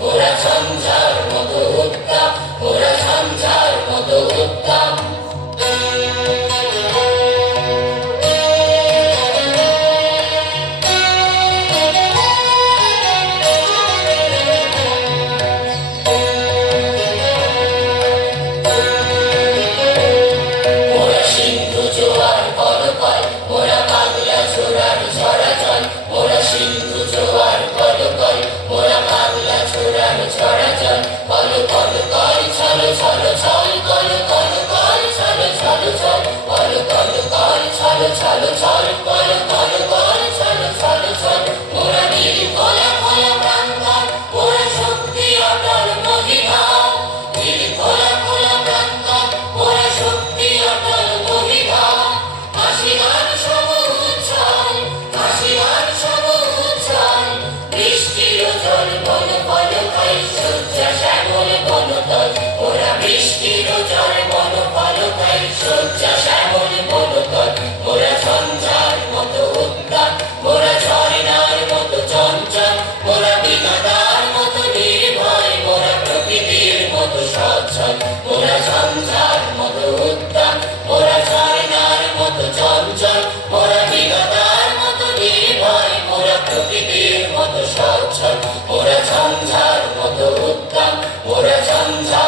ওরা ঝঞ্ঝা Let's go. ঝঞ্ঝার ওরা ঝঞ্ঝার মতো উত্তাপ ওরা ঝঞ্ঝার